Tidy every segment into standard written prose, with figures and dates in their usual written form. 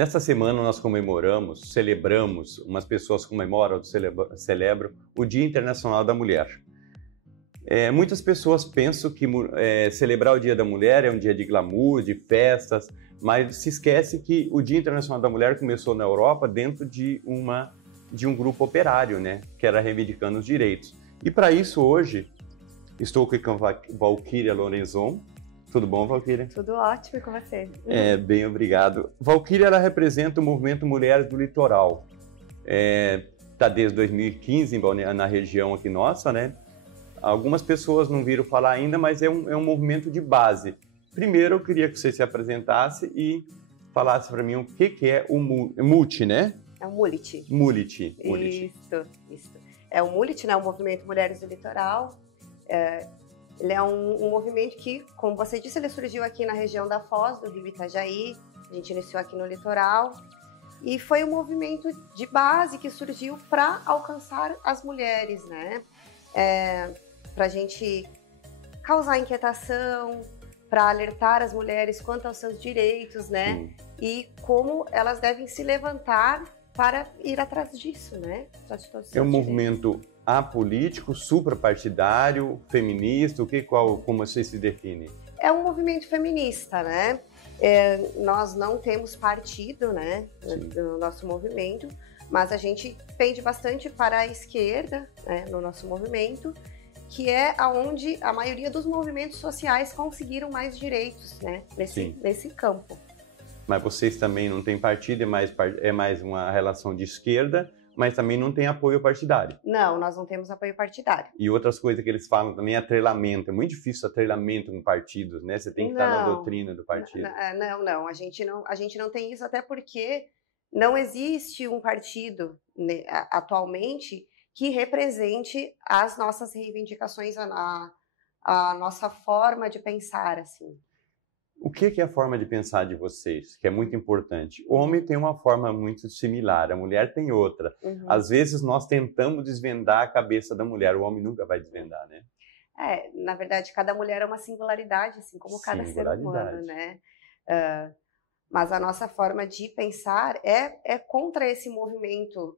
Nesta semana nós celebramos, umas pessoas comemoram, celebram o Dia Internacional da Mulher. Muitas pessoas pensam que celebrar o Dia da Mulher é um dia de glamour, de festas, mas se esquece que o Dia Internacional da Mulher começou na Europa dentro de um grupo operário, né, que era reivindicando os direitos. E para isso hoje estou aqui com a Valquíria Lorenzon. Tudo bom, Valquíria? Tudo ótimo, e com você? Bem, obrigado. Valquíria, ela representa o movimento Mulheres do Litoral. Está desde 2015 na região aqui nossa, né? Algumas pessoas não viram falar ainda, mas é um movimento de base. Primeiro, eu queria que você se apresentasse e falasse para mim o que é o MULIT, né? É o MULIT. MULIT. Isso. É o MULIT, né? O Movimento Mulheres do Litoral. Ele é um movimento que, como você disse, ele surgiu aqui na região da Foz, do Rio Itajaí. A gente iniciou aqui no litoral. E foi um movimento de base que surgiu para alcançar as mulheres, né? Para a gente causar inquietação, para alertar as mulheres quanto aos seus direitos, né? E como elas devem se levantar para ir atrás disso, né? É um movimento apolítico, suprapartidário, feminista, como você se define? É um movimento feminista, né? Nós não temos partido, né, no nosso movimento, mas a gente pende bastante para a esquerda, né, no nosso movimento, que é aonde a maioria dos movimentos sociais conseguiram mais direitos, né, nesse campo. Mas vocês também não têm partido, é mais uma relação de esquerda, mas também não tem apoio partidário. Não, nós não temos apoio partidário. E outras coisas que eles falam também é atrelamento. É muito difícil atrelamento com partidos, né? Você tem que estar na doutrina do partido. Não. A gente não tem isso, até porque não existe um partido, né, atualmente que represente as nossas reivindicações, a nossa forma de pensar, assim. O que é a forma de pensar de vocês, que é muito importante? O homem tem uma forma muito similar, a mulher tem outra. Às vezes nós tentamos desvendar a cabeça da mulher, o homem nunca vai desvendar, né? Na verdade, cada mulher é uma singularidade, assim como cada ser humano, né? Mas a nossa forma de pensar é contra esse movimento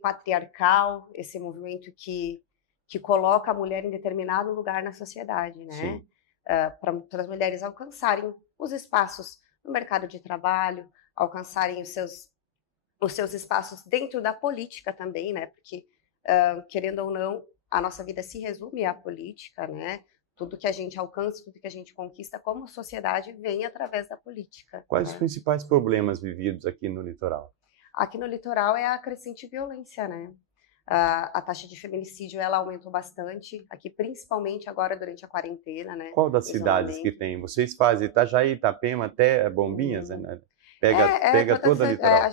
patriarcal, esse movimento que coloca a mulher em determinado lugar na sociedade, né? Sim. Para as mulheres alcançarem os espaços no mercado de trabalho, alcançarem os seus espaços dentro da política também, né? Porque, querendo ou não, a nossa vida se resume à política, né? Tudo que a gente alcança, tudo que a gente conquista como sociedade vem através da política. Quais os principais problemas vividos aqui no litoral? Aqui no litoral é a crescente violência, né? A taxa de feminicídio, ela aumentou bastante, aqui principalmente agora durante a quarentena, né? Qual das cidades que tem? Vocês fazem Itajaí, Itapema, até Bombinhas, né? Pega toda a litoral.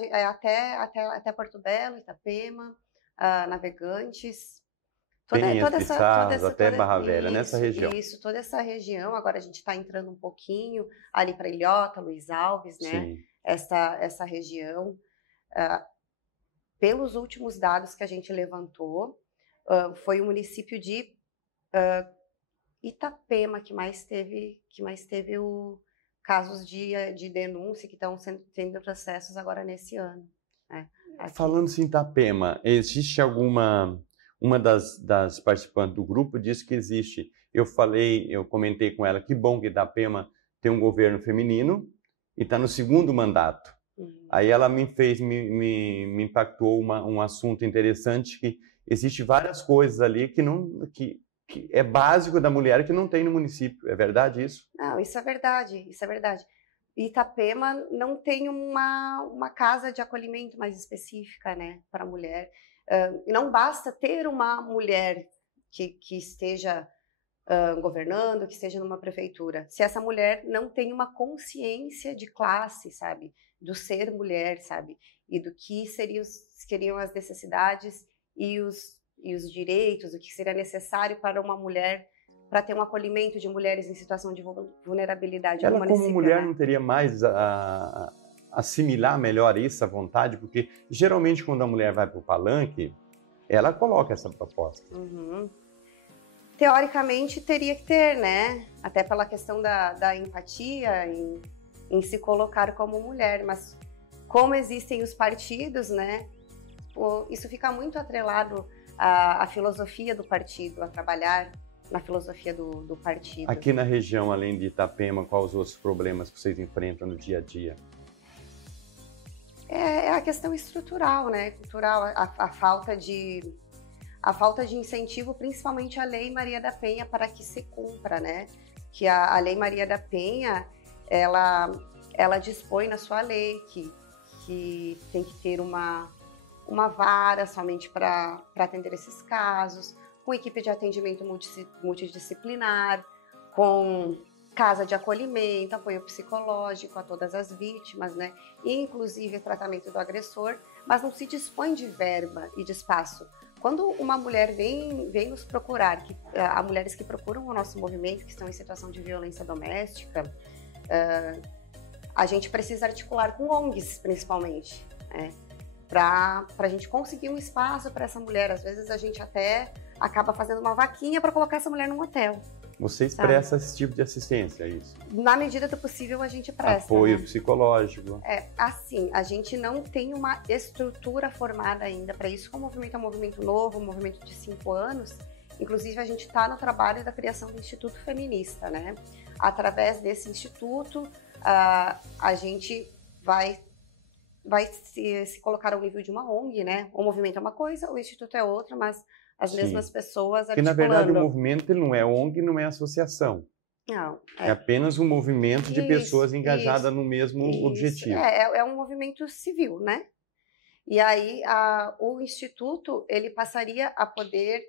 Até Porto Belo, Itapema, Navegantes. Penhas, até Barra Velha, nessa região. Isso, toda essa região. Agora a gente está entrando um pouquinho ali para Ilhota, Luiz Alves, né? Sim. Essa região. Pelos últimos dados que a gente levantou, foi o município de Itapema que mais teve casos de denúncia que estão tendo processos agora nesse ano. Né? Falando-se em Itapema, existe uma das participantes do grupo disse que existe. Eu comentei com ela que bom que Itapema tem um governo feminino e está no segundo mandato. Aí ela me impactou um assunto interessante, que existe várias coisas ali que é básico da mulher que não tem no município. É verdade isso? Não, isso é verdade. Itapema não tem uma casa de acolhimento mais específica, né, para a mulher. Não basta ter uma mulher que esteja governando, que esteja numa prefeitura, se essa mulher não tem uma consciência de classe, sabe, do ser mulher, sabe, e do que seriam as necessidades e os direitos, o que seria necessário para uma mulher, para ter um acolhimento de mulheres em situação de vulnerabilidade. Ela, como mulher, não teria mais assimilar melhor isso à vontade, porque geralmente quando a mulher vai para o palanque, ela coloca essa proposta. Teoricamente teria que ter, né? Até pela questão da empatia em se colocar como mulher, mas como existem os partidos, né, isso fica muito atrelado à filosofia do partido, a trabalhar na filosofia do partido. Aqui na região, além de Itapema, quais os outros problemas que vocês enfrentam no dia a dia? É a questão estrutural, né, cultural, a falta de incentivo, principalmente a Lei Maria da Penha, para que se cumpra, né? Que a Lei Maria da Penha, ela dispõe na sua lei que tem que ter uma vara somente para atender esses casos, com equipe de atendimento multidisciplinar, com casa de acolhimento, apoio psicológico a todas as vítimas, né? Inclusive tratamento do agressor, mas não se dispõe de verba e de espaço. Quando uma mulher vem nos procurar, há mulheres que procuram o nosso movimento, que estão em situação de violência doméstica, a gente precisa articular com ONGs, principalmente, né? Para a gente conseguir um espaço para essa mulher. Às vezes a gente até acaba fazendo uma vaquinha para colocar essa mulher num hotel. Vocês prestam esse tipo de assistência, é isso? Na medida do possível, a gente presta. Apoio, né? Psicológico. Assim, a gente não tem uma estrutura formada ainda para isso. Como o movimento é um movimento novo, um movimento de 5 anos, inclusive a gente está no trabalho da criação do Instituto Feminista, né? Através desse instituto, a gente vai se colocar ao nível de uma ONG, né? O movimento é uma coisa, o instituto é outra, mas as mesmas pessoas articulando. Porque, na verdade, o movimento ele não é ONG, não é associação. Não. É apenas um movimento de pessoas engajadas no mesmo objetivo. É um movimento civil, né? E aí o Instituto, ele passaria a poder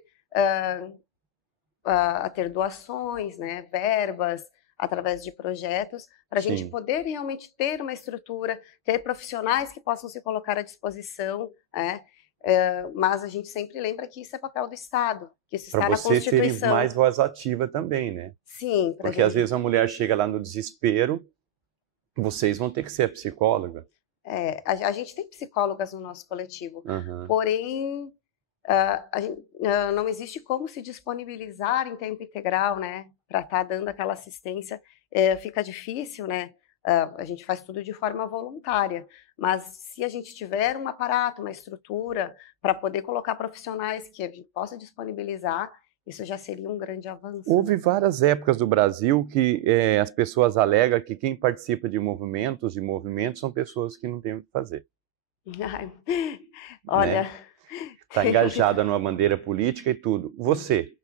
a ter doações, né? Verbas, através de projetos, para a gente poder realmente ter uma estrutura, ter profissionais que possam se colocar à disposição, né? Mas a gente sempre lembra que isso é papel do Estado, que isso está na Constituição. Para vocês terem mais voz ativa também, né? Sim. Porque às vezes a mulher chega lá no desespero, vocês vão ter que ser a psicóloga. A gente tem psicólogas no nosso coletivo, porém não existe como se disponibilizar em tempo integral, né? Para estar dando aquela assistência, fica difícil, né? A gente faz tudo de forma voluntária, mas se a gente tiver um aparato, uma estrutura para poder colocar profissionais que a gente possa disponibilizar, isso já seria um grande avanço. Houve várias épocas do Brasil que as pessoas alegam que quem participa de movimentos são pessoas que não têm o que fazer. Olha... Né? Está engajada numa bandeira política e tudo. Você,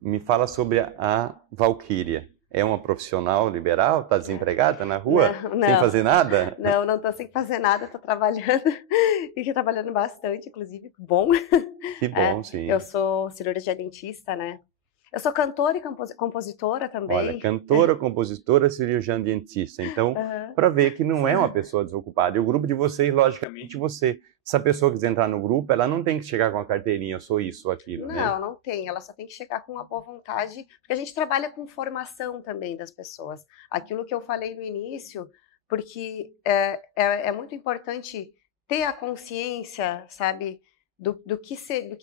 me fala sobre a Valquíria. É uma profissional liberal? Está desempregada na rua? Não. Sem fazer nada? Não estou sem fazer nada, estou trabalhando. E trabalhando bastante, inclusive, bom. Que bom, sim. Eu sou cirurgiã dentista, né? Eu sou cantora e compositora também. Olha, cantora, compositora, cirurgiã dentista. Então, para ver que não é uma pessoa desocupada. E o grupo de vocês, logicamente, se a pessoa quiser entrar no grupo, ela não tem que chegar com a carteirinha, eu sou isso ou aquilo, né? Não tem. Ela só tem que chegar com uma boa vontade, porque a gente trabalha com formação também das pessoas. Aquilo que eu falei no início, porque é muito importante ter a consciência, sabe, do que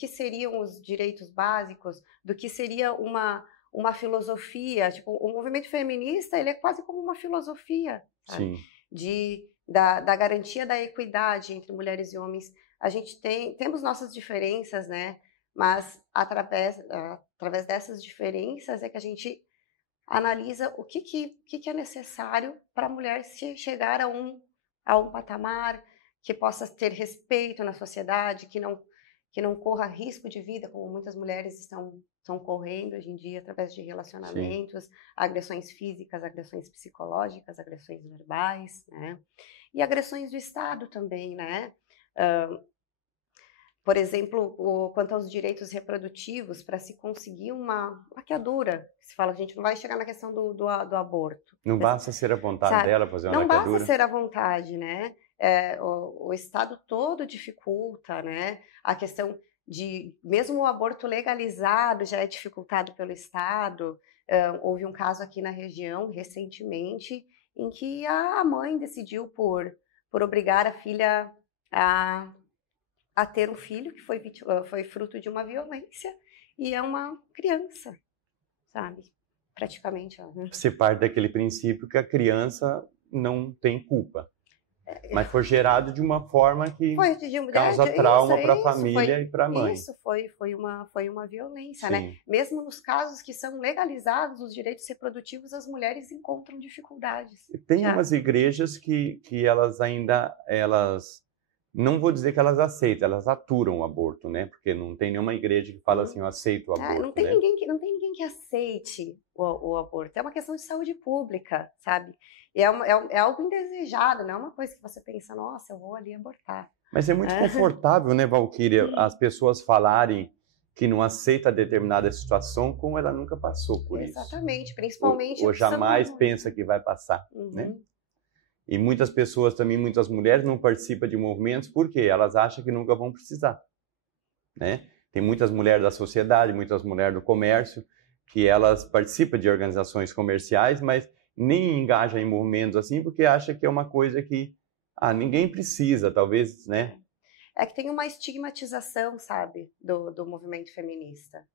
seriam os direitos básicos, do que seria uma filosofia. Tipo, o movimento feminista, ele é quase como uma filosofia, sabe? Sim. Da garantia da equidade entre mulheres e homens. A gente temos nossas diferenças, né? Mas através dessas diferenças é que a gente analisa o que é necessário para a mulher chegar a um patamar que possa ter respeito na sociedade, que não corra risco de vida, como muitas mulheres estão correndo hoje em dia, através de relacionamentos, agressões físicas, agressões psicológicas, agressões verbais, né? E agressões do Estado também, né? Por exemplo, quanto aos direitos reprodutivos, para se conseguir uma laqueadura, se fala, a gente não vai chegar na questão do aborto. Não basta ser a vontade, sabe, dela fazer uma laqueadura? Não laqueadura? basta ser a vontade, né? O Estado todo dificulta, né? A questão de, mesmo o aborto legalizado já é dificultado pelo Estado. Houve um caso aqui na região, recentemente, em que a mãe decidiu por obrigar a filha a ter um filho que foi fruto de uma violência, e é uma criança, sabe? Praticamente. Você parte daquele princípio que a criança não tem culpa. Mas foi gerado de uma forma que causa trauma para a família e para a mãe. Isso foi uma violência, né? Mesmo nos casos que são legalizados os direitos reprodutivos, as mulheres encontram dificuldades. Tem umas igrejas que elas ainda, não vou dizer que elas aceitam, elas aturam o aborto, né? Porque não tem nenhuma igreja que fala assim, eu aceito o aborto. Não tem ninguém que aceite o aborto. É uma questão de saúde pública, sabe? E é algo indesejado, não é uma coisa que você pensa, nossa, eu vou ali abortar. Mas é muito confortável, né, Valquíria, as pessoas falarem que não aceita determinada situação como ela nunca passou por isso. Exatamente, principalmente... Ou jamais pensa que vai passar, né? E muitas pessoas também, muitas mulheres não participam de movimentos porque elas acham que nunca vão precisar, né? Tem muitas mulheres da sociedade, muitas mulheres do comércio, que elas participam de organizações comerciais, mas nem engajam em movimentos assim, porque acham que é uma coisa que ninguém precisa, talvez, né? É que tem uma estigmatização, sabe, do movimento feminista.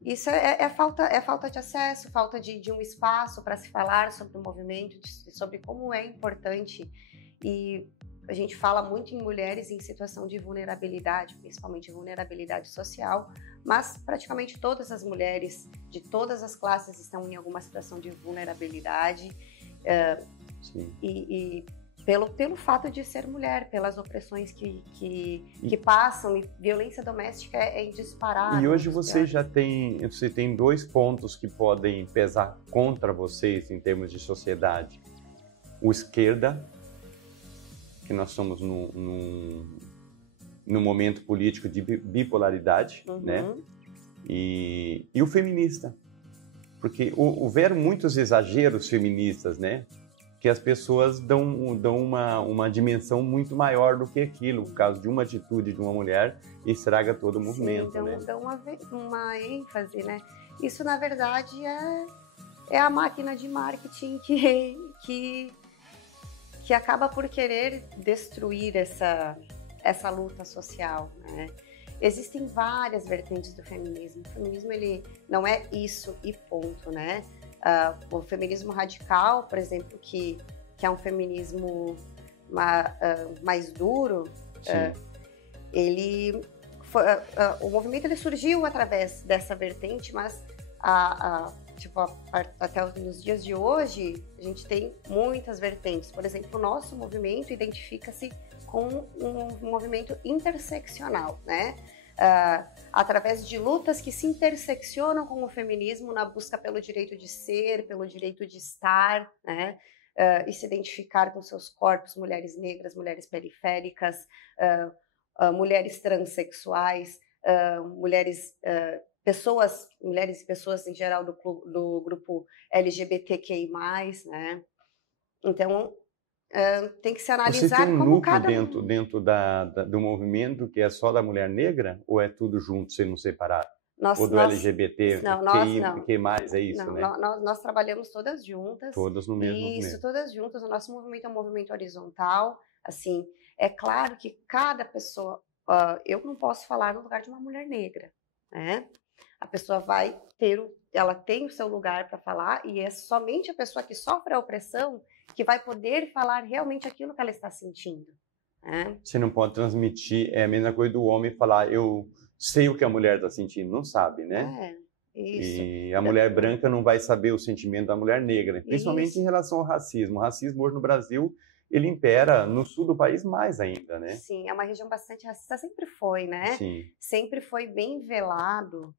Isso é falta de acesso, falta de um espaço para se falar sobre o movimento, sobre como é importante. E a gente fala muito em mulheres em situação de vulnerabilidade, principalmente vulnerabilidade social, mas praticamente todas as mulheres de todas as classes estão em alguma situação de vulnerabilidade. E pelo fato de ser mulher, pelas opressões que passam, e violência doméstica é indisparável. E hoje você tem 2 pontos que podem pesar contra vocês em termos de sociedade. O esquerda, que nós somos num momento político de bipolaridade, né? E o feminista. Porque houveram muitos exageros feministas, né? Que as pessoas dão uma dimensão muito maior do que aquilo. Por causa de uma atitude de uma mulher, estraga todo o movimento. Sim, dão uma ênfase, né? Isso, na verdade, é a máquina de marketing que acaba por querer destruir essa luta social, né? Existem várias vertentes do feminismo. O feminismo, ele não é isso e ponto, né? O feminismo radical, por exemplo, que é um feminismo mais duro, o movimento ele surgiu através dessa vertente, mas até nos dias de hoje a gente tem muitas vertentes. Por exemplo, o nosso movimento identifica-se com um movimento interseccional, né? Através de lutas que se interseccionam com o feminismo na busca pelo direito de ser, pelo direito de estar, né? E se identificar com seus corpos, mulheres negras, mulheres periféricas, mulheres transexuais, mulheres e pessoas em geral do grupo LGBTQI+, né? Então, tem que se analisar como como cada... Você tem um núcleo dentro do movimento que é só da mulher negra? Ou é tudo junto, sendo separado? Ou do LGBT, que mais é isso, não, né? Nós trabalhamos todas juntas. Todas no mesmo movimento. Isso, todas juntas. O nosso movimento é um movimento horizontal. Assim, é claro que cada pessoa... eu não posso falar no lugar de uma mulher negra, né? A pessoa ela tem o seu lugar para falar, e é somente a pessoa que sofre a opressão que vai poder falar realmente aquilo que ela está sentindo, né? Você não pode transmitir, é a mesma coisa do homem falar, eu sei o que a mulher está sentindo, não sabe, né? Isso. E a mulher branca não vai saber o sentimento da mulher negra, principalmente em relação ao racismo. O racismo hoje no Brasil, ele impera no sul do país mais ainda, né? Sim, é uma região bastante racista, sempre foi, né? Sim. Sempre foi bem velado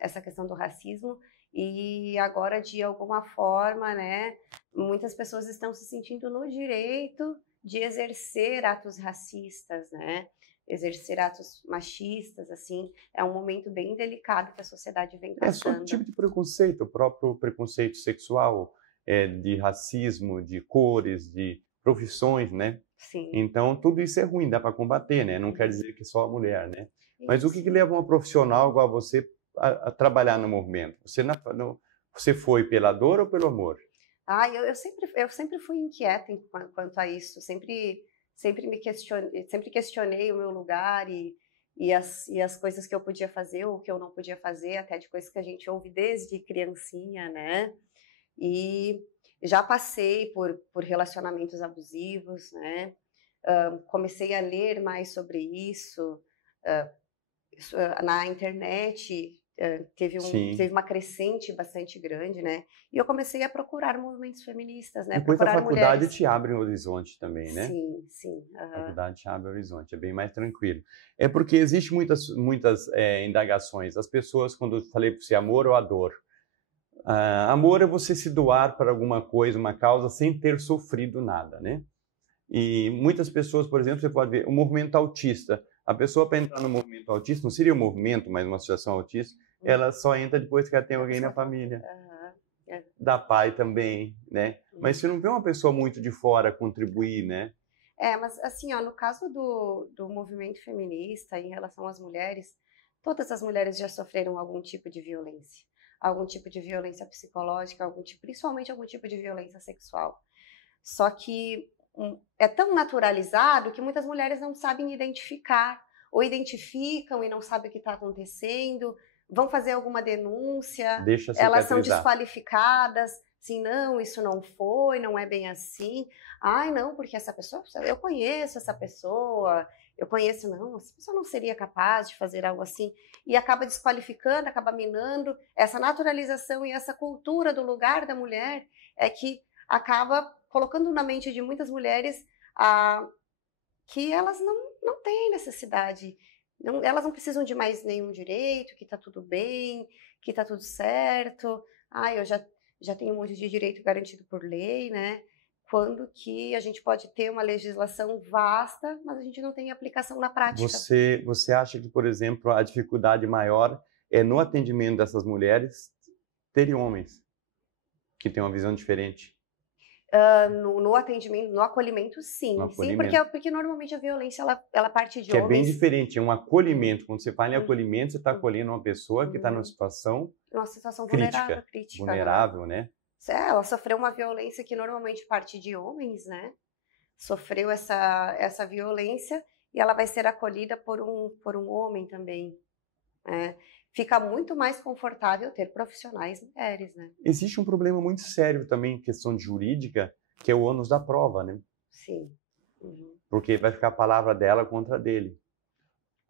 essa questão do racismo, e agora, de alguma forma, né, muitas pessoas estão se sentindo no direito de exercer atos racistas, né? Exercer atos machistas, assim, é um momento bem delicado que a sociedade vem passando. É só tipo de preconceito, o próprio preconceito sexual, de racismo, de cores, de profissões, né? Sim. Então, tudo isso é ruim, dá para combater, né? Não quer dizer que só a mulher, né? Mas o que leva uma profissional igual a você a trabalhar no movimento? Você foi pela dor ou pelo amor? Eu sempre fui inquieta quanto a isso, sempre questionei o meu lugar, e e as coisas que eu podia fazer ou que eu não podia fazer, até de coisas que a gente ouve desde criancinha, né? E já passei por relacionamentos abusivos, né? Comecei a ler mais sobre isso, na internet. Teve Sim. uma crescente bastante grande, né? E eu comecei a procurar movimentos feministas, né? Depois a Procurar faculdade mulheres. te abre um horizonte também, né? Sim, sim. A faculdade te abre o horizonte, é bem mais tranquilo. É porque existe muitas indagações. As pessoas, quando eu falei para você amor ou a dor, amor é você se doar para alguma coisa, uma causa, sem ter sofrido nada, né? E muitas pessoas, por exemplo, você pode ver o movimento autista. A pessoa para entrar no movimento autista, não seria um movimento, mas uma associação autista, ela só entra depois que ela tem alguém na família. Da pai também, né? Mas você não vê uma pessoa muito de fora contribuir, né? Mas assim, ó, no caso do movimento feminista em relação às mulheres, todas as mulheres já sofreram algum tipo de violência. Algum tipo de violência psicológica, principalmente algum tipo de violência sexual. Só que é tão naturalizado que muitas mulheres não sabem identificar, ou identificam e não sabem o que está acontecendo, vão fazer alguma denúncia, elas são desqualificadas, assim, não, isso não foi, não é bem assim. Ai, não, porque essa pessoa, eu conheço essa pessoa, não, essa pessoa não seria capaz de fazer algo assim. E acaba desqualificando, acaba minando essa naturalização e essa cultura do lugar da mulher, que acaba colocando na mente de muitas mulheres que elas não têm necessidade, elas não precisam de mais nenhum direito, que está tudo bem, que está tudo certo. Eu já tenho um monte de direito garantido por lei, né? Quando que a gente pode ter uma legislação vasta, mas a gente não tem aplicação na prática. Você acha que, por exemplo, a dificuldade maior é no atendimento dessas mulheres terem homens que têm uma visão diferente? No atendimento, no acolhimento, sim. No acolhimento. Sim, porque normalmente a violência, ela parte de homens. Que é bem diferente, é um acolhimento. Quando você fala em acolhimento, você está acolhendo uma pessoa que está numa situação crítica, vulnerável, né? Ela sofreu uma violência que normalmente parte de homens, né? Sofreu essa violência e ela vai ser acolhida por um homem também, né? Fica muito mais confortável ter profissionais mulheres, né? Existe um problema muito sério também, questão jurídica, que é o ônus da prova, né? Sim. Porque vai ficar a palavra dela contra dele.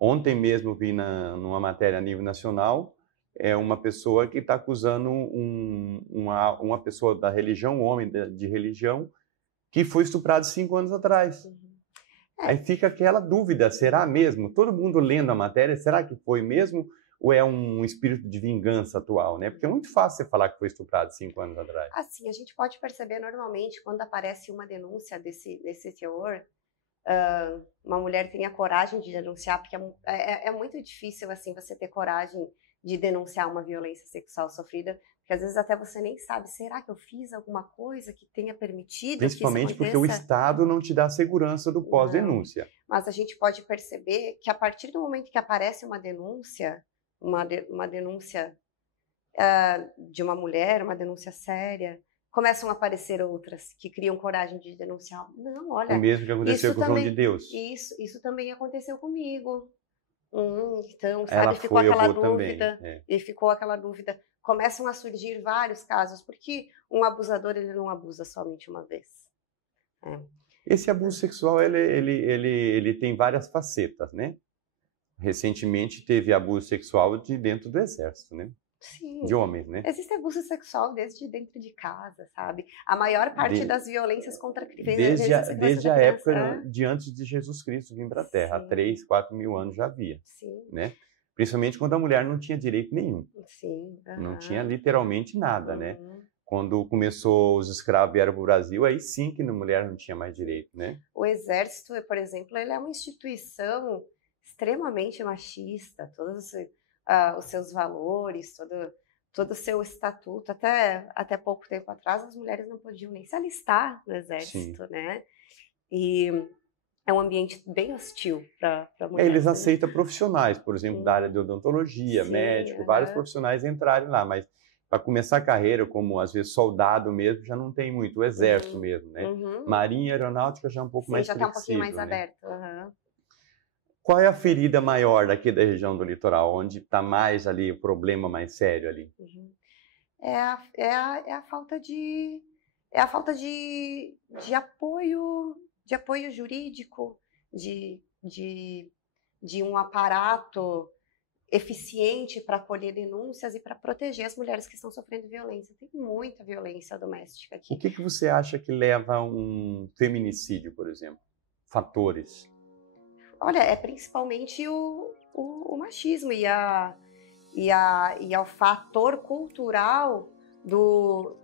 Ontem mesmo vi numa matéria a nível nacional, uma pessoa que está acusando uma pessoa da religião, um homem de religião, que foi estuprado 5 anos atrás. Aí fica aquela dúvida, será mesmo? Todo mundo lendo a matéria, será que foi mesmo? Ou é um espírito de vingança atual, né? Porque é muito fácil você falar que foi estuprado 5 anos atrás. Assim, a gente pode perceber normalmente quando aparece uma denúncia desse teor, uma mulher tem a coragem de denunciar, porque é muito difícil, assim, você ter coragem de denunciar uma violência sexual sofrida, porque às vezes até você nem sabe, será que eu fiz alguma coisa que tenha permitido Principalmente que isso porque o Estado não te dá segurança do pós-denúncia. Mas a gente pode perceber que a partir do momento que aparece uma denúncia, uma denúncia de uma mulher, uma denúncia séria, começam a aparecer outras que criam coragem de denunciar. Não, olha... O mesmo que aconteceu com o João de Deus. Isso também aconteceu comigo. Então, sabe, Ela ficou aquela dúvida. E ficou aquela dúvida. Começam a surgir vários casos, porque um abusador, ele não abusa somente uma vez. Esse abuso sexual, ele tem várias facetas, né? Recentemente teve abuso sexual de dentro do exército, né? Sim. De homens, né? Existe abuso sexual desde dentro de casa, sabe? A maior parte das violências contra crianças... Desde a época de antes de Jesus Cristo vir para a Terra. Há 3, 4 mil anos já havia. Sim. Né? Principalmente quando a mulher não tinha direito nenhum. Sim. Não tinha literalmente nada, né? Quando começou os escravos vieram para o Brasil, aí sim que a mulher não tinha mais direito, né? O exército, por exemplo, ele é uma instituição extremamente machista. Todos os seus valores, todo o seu estatuto. Até pouco tempo atrás, as mulheres não podiam nem se alistar no exército, né? E é um ambiente bem hostil para mulheres. Eles aceitam profissionais, por exemplo, da área de odontologia, médico, vários profissionais entrarem lá, mas para começar a carreira, como às vezes soldado mesmo, já não tem muito, o exército mesmo, né? Marinha e aeronáutica já é um pouco mais flexível. Já está um pouquinho mais aberto. Qual é a ferida maior daqui da região do litoral, onde está mais ali, o problema mais sério ali? Uhum. É a falta de apoio jurídico, de um aparato eficiente para acolher denúncias e para proteger as mulheres que estão sofrendo violência. Tem muita violência doméstica aqui. O que você acha que leva a um feminicídio, por exemplo? Fatores. Olha, é principalmente o machismo e ao fator cultural do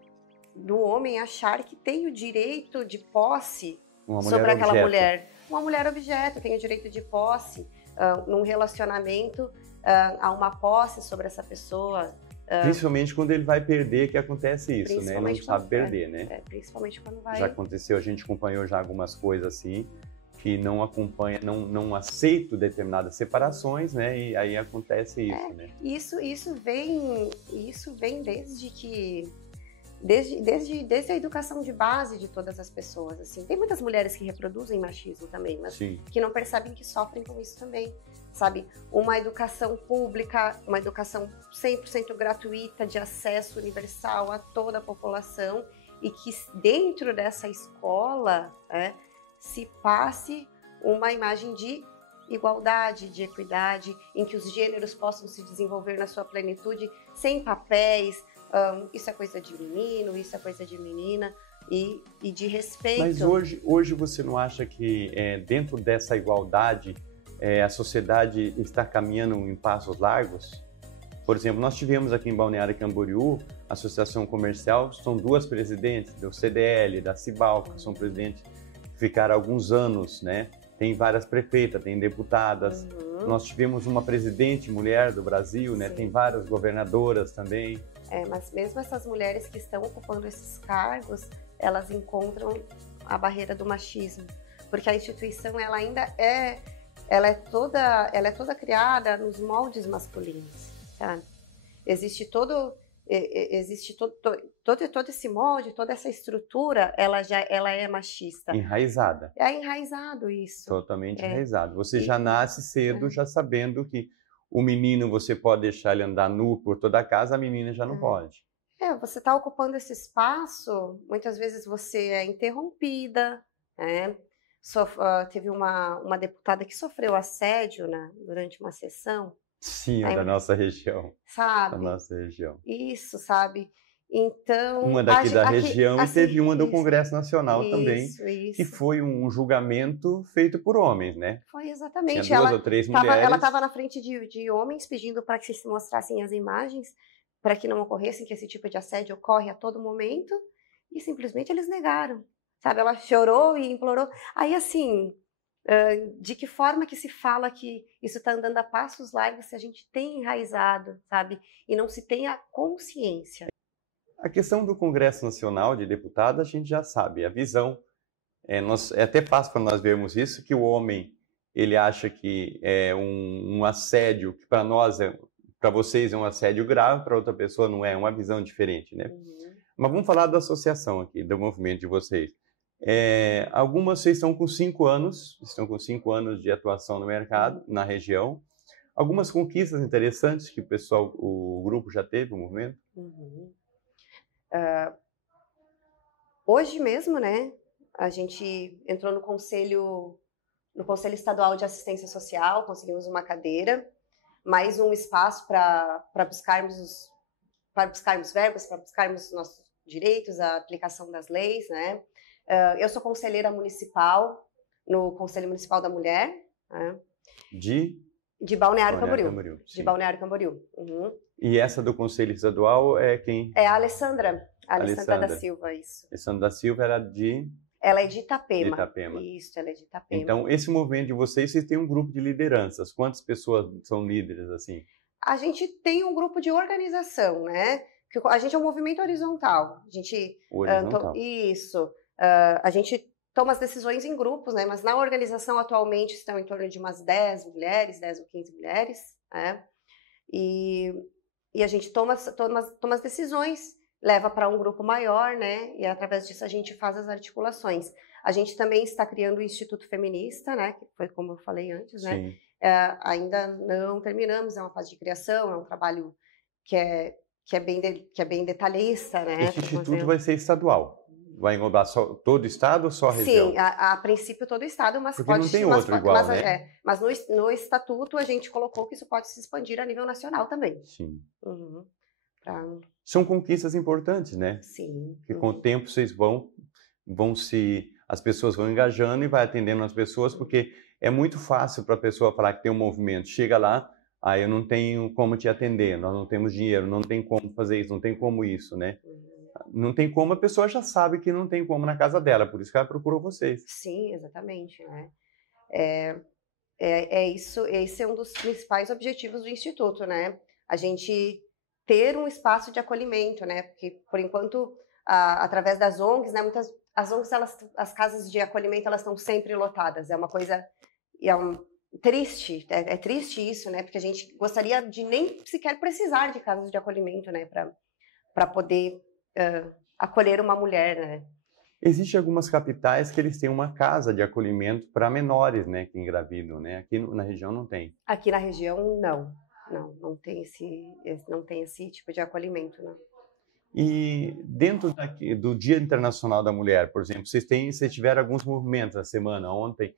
homem achar que tem o direito de posse sobre aquela mulher. Uma mulher objeto tem o direito de posse num relacionamento, há uma posse sobre essa pessoa. Principalmente quando ele vai perder, que acontece isso, né? Ele não sabe perder, né? Principalmente quando vai... Já aconteceu, a gente acompanhou já algumas coisas assim, que não acompanha, não aceita determinadas separações, né? E aí acontece isso, né? Isso vem desde a educação de base de todas as pessoas, assim. Tem muitas mulheres que reproduzem machismo também, mas Sim. que não percebem que sofrem com isso também, sabe? Uma educação pública, uma educação 100% gratuita, de acesso universal a toda a população, e que dentro dessa escola, se passe uma imagem de igualdade, de equidade, em que os gêneros possam se desenvolver na sua plenitude, sem papéis, isso é coisa de menino, isso é coisa de menina, e de respeito. Mas hoje você não acha que dentro dessa igualdade a sociedade está caminhando em passos largos? Por exemplo, nós tivemos aqui em Balneário Camboriú, a Associação Comercial, são duas presidentes, do CDL, da Cibal, que são presidentes, que ficaram alguns anos, né? Tem várias prefeitas, tem deputadas. Uhum. Nós tivemos uma presidente mulher do Brasil, né? Tem várias governadoras também. Mas mesmo essas mulheres que estão ocupando esses cargos, elas encontram a barreira do machismo, porque a instituição ela ainda ela é toda criada nos moldes masculinos, sabe? Existe todo esse molde, toda essa estrutura, ela é machista. Enraizada. É enraizado isso. Totalmente enraizado. Você já nasce cedo já sabendo que o menino você pode deixar ele andar nu por toda a casa, a menina já não pode. Você está ocupando esse espaço, muitas vezes você é interrompida, né? Teve uma deputada que sofreu assédio, né, durante uma sessão. Sim, da nossa região. Sabe? Da nossa região. Isso, sabe? Então... Uma daqui da região assim, e teve uma do Congresso Nacional também, isso. que foi um julgamento feito por homens, né? Foi exatamente. Tinha duas ou três mulheres. Ela estava na frente de homens pedindo para que se mostrassem as imagens, para que não ocorressem, que esse tipo de assédio ocorre a todo momento, e simplesmente eles negaram, sabe? Ela chorou e implorou. Aí, assim, de que forma que se fala que isso está andando a passos largos se a gente tem enraizado, sabe? E não se tem a consciência. A questão do Congresso Nacional de Deputados, a gente já sabe, a visão. É até fácil para nós vermos isso, que o homem, ele acha que é um assédio, que para nós, para vocês é um assédio grave, para outra pessoa não é, uma visão diferente, né? Uhum. Mas vamos falar da associação aqui, do movimento de vocês. Algumas vocês estão com 5 anos de atuação no mercado, na região. Algumas conquistas interessantes que o grupo já teve, o movimento. Uhum. Hoje mesmo, né, a gente entrou no Conselho Estadual de Assistência Social, conseguimos uma cadeira, mais um espaço para buscarmos verbas, para buscarmos nossos direitos, a aplicação das leis, né? Eu sou conselheira municipal no Conselho Municipal da Mulher, né? De Balneário Camboriú. De Balneário Camboriú. Uhum. E essa do Conselho Estadual é quem? É a Alessandra da Silva, isso. Alessandra da Silva era Ela é de Itapema. De Itapema. Isso, ela é de Itapema. Então, esse movimento de vocês têm um grupo de lideranças. Quantas pessoas são líderes, assim? A gente tem um grupo de organização, né? A gente é um movimento horizontal. Isso. A gente toma as decisões em grupos, né? Mas na organização, atualmente, estão em torno de umas 10 mulheres, 10 ou 15 mulheres, né? E a gente toma as decisões, leva para um grupo maior, né? E através disso a gente faz as articulações. A gente também está criando o Instituto Feminista, né? Que foi como eu falei antes, né? Ainda não terminamos, é uma fase de criação, é um trabalho que é bem detalhista, né? Esse instituto vai ser estadual? Vai englobar todo o estado ou só a região? Sim, a princípio todo o estado, mas Porque pode... não tem outro igual, né? Mas no estatuto a gente colocou que isso pode se expandir a nível nacional também. Sim. Uhum. São conquistas importantes, né? Sim. Que com o tempo vocês as pessoas vão engajando e vai atendendo as pessoas, porque é muito fácil para a pessoa falar que tem um movimento. Chega lá, eu não tenho como te atender, nós não temos dinheiro, não tem como fazer isso, não tem como isso, né? Não tem como, a pessoa já sabe que não tem como na casa dela, por isso que ela procurou vocês. Sim, exatamente, né? Isso, esse é um dos principais objetivos do Instituto, né? A gente ter um espaço de acolhimento, né? Porque, por enquanto, através das ONGs, né? As ONGs, as casas de acolhimento, elas estão sempre lotadas. É uma coisa... triste, é triste isso, né? Porque a gente gostaria de nem sequer precisar de casas de acolhimento, né? Para poder acolher uma mulher, né? Existem algumas capitais que eles têm uma casa de acolhimento para menores, né? Que engravidam, né? Aqui na região não tem. Aqui na região, não tem esse tipo de acolhimento, não. E dentro do Dia Internacional da Mulher, por exemplo, vocês tiveram alguns movimentos na semana, ontem,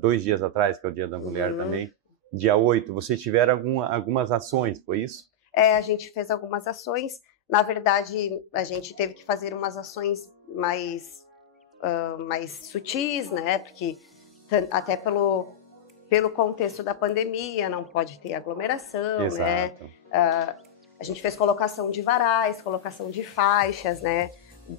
2 dias atrás, que é o Dia da Mulher também, dia 8, vocês tiveram algumas ações, foi isso? A gente fez algumas ações. Na verdade, a gente teve que fazer umas ações mais sutis, né? Porque até pelo contexto da pandemia, não pode ter aglomeração, Exato. né? A gente fez colocação de varais, colocação de faixas, né?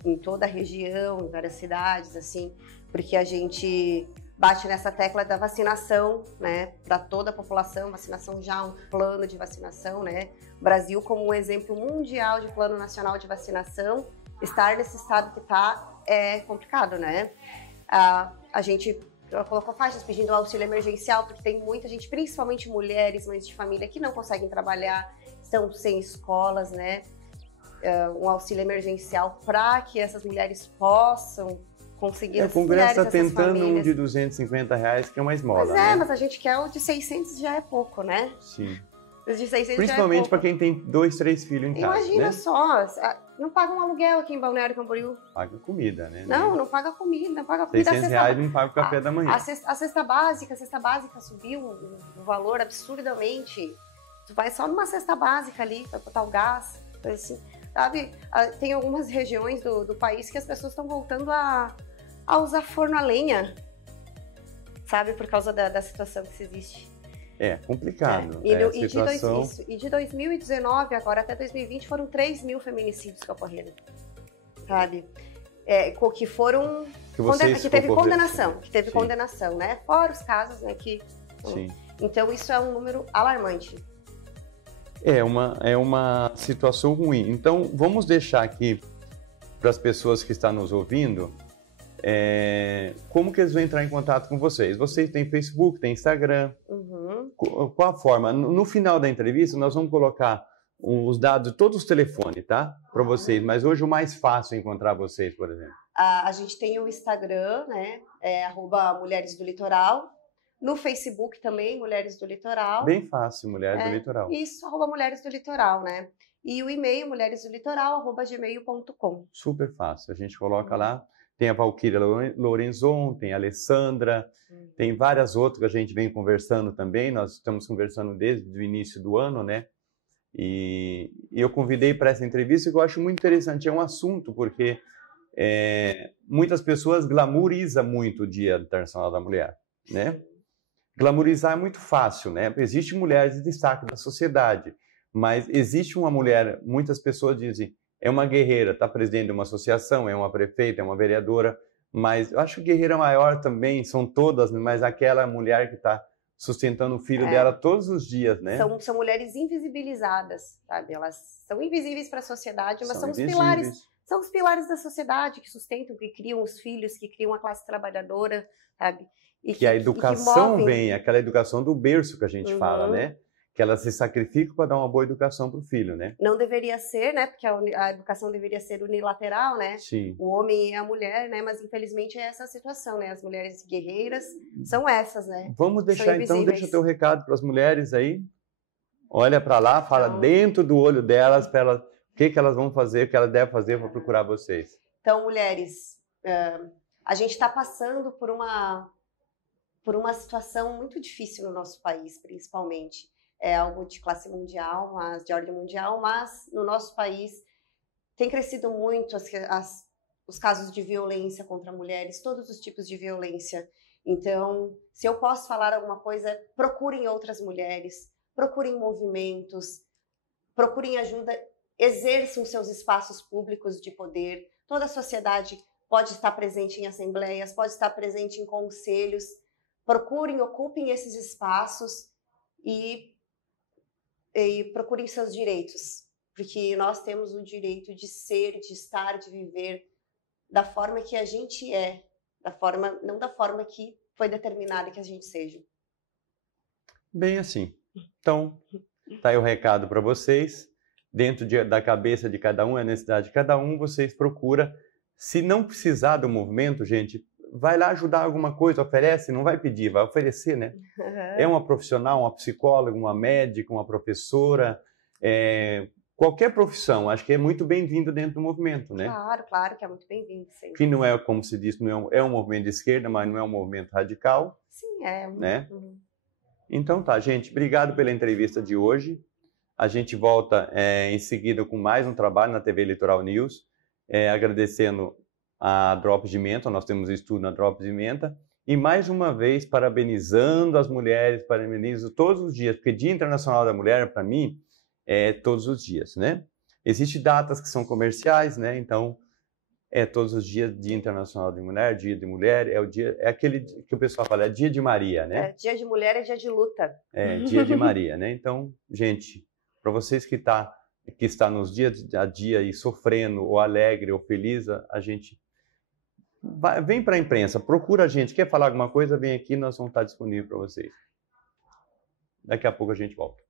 Em toda a região, em várias cidades, assim, porque a gente bate nessa tecla da vacinação, né? Para toda a população, vacinação já, um plano de vacinação, né? O Brasil, como um exemplo mundial de plano nacional de vacinação, estar nesse estado que está é complicado, né? A gente colocou faixas pedindo auxílio emergencial, porque tem muita gente, principalmente mulheres, mães de família, que não conseguem trabalhar, estão sem escolas, né? Um auxílio emergencial para que essas mulheres possam conseguir. O Congresso está tentando um de R$250, que é uma esmola, Mas né? Mas a gente quer o de 600, já é pouco, né? Sim. Os de 600 Principalmente para quem tem 2, 3 filhos em casa, Imagina, né? só, não paga um aluguel aqui em Balneário Camboriú. Paga comida, né? Não paga comida, não paga comida. R$600 não paga o café da manhã. A cesta básica subiu o valor absurdamente. Tu vai só numa cesta básica ali para botar o gás, assim, sabe? Tem algumas regiões do país que as pessoas estão voltando a usar forno a lenha, sabe? Por causa da situação que se existe. É complicado. E de 2019 agora até 2020 foram 3 mil feminicídios que ocorreram, sabe? Que teve condenação, né? Fora os casos, né? Sim. Então isso é um número alarmante. É uma situação ruim. Então vamos deixar aqui para as pessoas que estão nos ouvindo. Como que eles vão entrar em contato com vocês? Vocês têm Facebook, têm Instagram? Qual a forma? No final da entrevista, nós vamos colocar os dados de todos os telefones, tá? Para vocês. Mas hoje o mais fácil é encontrar vocês, por exemplo. A gente tem o Instagram, né? @Mulheres do Litoral. No Facebook também, Mulheres do Litoral. Bem fácil, Mulheres do Litoral. Isso, @Mulheres do Litoral, né? E o e-mail, mulheresdolitoral@gmail.com. Super fácil. A gente coloca lá. Tem a Valquíria Lorenzon, tem a Alessandra, tem várias outras que a gente vem conversando também. Nós estamos conversando desde o início do ano, né? E eu convidei para essa entrevista que eu acho muito interessante. É um assunto porque muitas pessoas glamourizam muito o Dia Internacional da Mulher, né? Glamourizar é muito fácil, né? Existem mulheres de destaque da sociedade, mas existe uma mulher, muitas pessoas dizem, é uma guerreira, está presidente de uma associação, é uma prefeita, é uma vereadora, mas eu acho que guerreira maior também são todas, mas aquela mulher que está sustentando o filho dela todos os dias, né? São mulheres invisibilizadas, sabe? Elas são invisíveis para a sociedade, mas são os pilares da sociedade que sustentam, que criam os filhos, que criam a classe trabalhadora, sabe? Que a educação vem, aquela educação do berço que a gente fala, né? que elas se sacrificam para dar uma boa educação para o filho, né? Não deveria ser, né? Porque a educação deveria ser unilateral, né? Sim. O homem e a mulher, né? Mas infelizmente é essa a situação, né? As mulheres guerreiras são essas, né? Vamos deixar então, deixa o teu recado para as mulheres aí. Olha para lá, fala Então, dentro do olho delas, para elas, o que elas vão fazer, o que elas devem fazer para procurar vocês. Então, mulheres, a gente está passando por uma situação muito difícil no nosso país, principalmente. É algo de classe mundial, mas de ordem mundial, mas no nosso país tem crescido muito os casos de violência contra mulheres, todos os tipos de violência. Então, se eu posso falar alguma coisa, procurem outras mulheres, procurem movimentos, procurem ajuda, exerçam seus espaços públicos de poder. Toda a sociedade pode estar presente em assembleias, pode estar presente em conselhos. Procurem, ocupem esses espaços e procurem seus direitos, porque nós temos o direito de ser, de estar, de viver da forma que a gente é, não da forma que foi determinada que a gente seja. Bem assim. Então, tá aí o recado para vocês. Dentro da cabeça de cada um, a necessidade de cada um, vocês procuram. Se não precisar do movimento, gente, vai lá ajudar alguma coisa, oferece, não vai pedir, vai oferecer, né? Uhum. É uma profissional, uma psicóloga, uma médica, uma professora, qualquer profissão, acho que é muito bem-vindo dentro do movimento, né? Claro que é muito bem-vindo, sim. Que não é, como se diz, não é um movimento de esquerda, mas não é um movimento radical. Sim, é. Né? Então tá, gente, obrigado pela entrevista de hoje. A gente volta em seguida com mais um trabalho na TV Litoral News, agradecendo a Drops de Menta, nós temos estudo na Drops de Menta, e mais uma vez parabenizando as mulheres, parabenizo todos os dias, porque Dia Internacional da Mulher, para mim, é todos os dias, né? Existem datas que são comerciais, né? Então, todos os dias, Dia Internacional de Mulher, Dia de Mulher, é aquele que o pessoal fala, é Dia de Maria, né? Dia de mulher é dia de luta. Dia de Maria, né? Então, gente, para vocês que está nos dias a dia e sofrendo, ou alegre, ou feliz, a gente vem para a imprensa, procura a gente, quer falar alguma coisa, vem aqui, nós vamos estar disponíveis para vocês. Daqui a pouco a gente volta.